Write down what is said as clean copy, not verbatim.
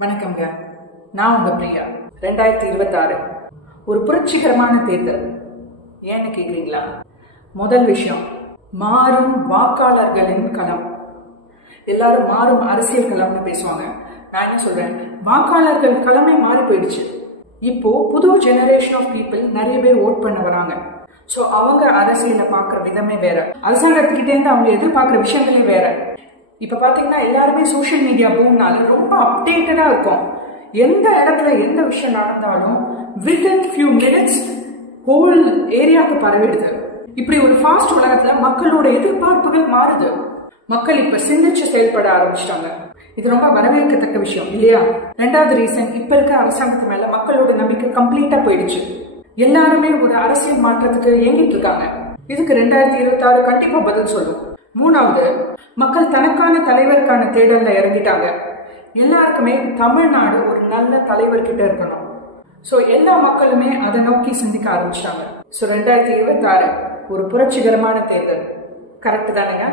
வணக்கம்ங்க. நான் உங்க பிரியா. 2026 ஒரு புரட்சிகரமான தேர்தல். ஏன்னு கேக்குறீங்களா? முதல் விஷயம், மாறும் வாக்காளர்களின் களம். எல்லாரும் மாறும் அரசியல் களம்னு பேசுவாங்க. நான் என்ன சொல்றேன், வாக்காளர்கள் களமே மாறி போயிடுச்சு. இப்போ புது ஜெனரேஷன் ஆஃப் பீப்புள் நிறைய பேர் ஓட் பண்ண வராங்க. ஸோ அவங்க அரசியலை பார்க்குற விதமே வேற, அரசாங்கத்துக்கிட்டே இருந்து அவங்க எதிர்பார்க்குற விஷயங்களே வேற. இப்ப பாத்தீங்கன்னா எல்லாருமே சோசியல் மீடியா பூம்னால ரொம்ப அப்டேட்டடா இருக்கும். எந்த இடத்துல எந்த விஷயம் நடந்தாலும் வித்தின் ஃபியூ மினிட்ஸ் ஹோல் ஏரியாவுக்கு பரவிடுது. இப்படி ஒரு ஃபாஸ்ட் உலகத்துல மக்களோட எதிர்பார்ப்புகள் மாறுது. மக்கள் இப்ப சிந்திச்சு செயல்பட ஆரம்பிச்சிட்டாங்க. இது ரொம்ப வரவேற்கத்தக்க விஷயம் இல்லையா? ரெண்டாவது ரீசன், இப்ப இருக்க அரசாங்கத்து மேல மக்களோட நம்பிக்கை கம்ப்ளீட்டா போயிடுச்சு. எல்லாருமே ஒரு அரசியல் மாற்றத்துக்கு இயங்கிட்டு இருக்காங்க. இதுக்கு 2026 கண்டிப்பா பதில் சொல்லும். மூணாவது, மக்கள் தனக்கான தலைவருக்கான தேடல்ல இறங்கிட்டாங்க. எல்லாருக்குமே தமிழ்நாடு ஒரு நல்ல தலைவர்கிட்ட இருக்கணும். சோ எல்லா மக்களுமே அதை நோக்கி சிந்திக்க ஆரம்பிச்சிட்டாங்க. சோ 2026 ஒரு புரட்சிகரமான தேர்தல். கரெக்ட் தானுங்க?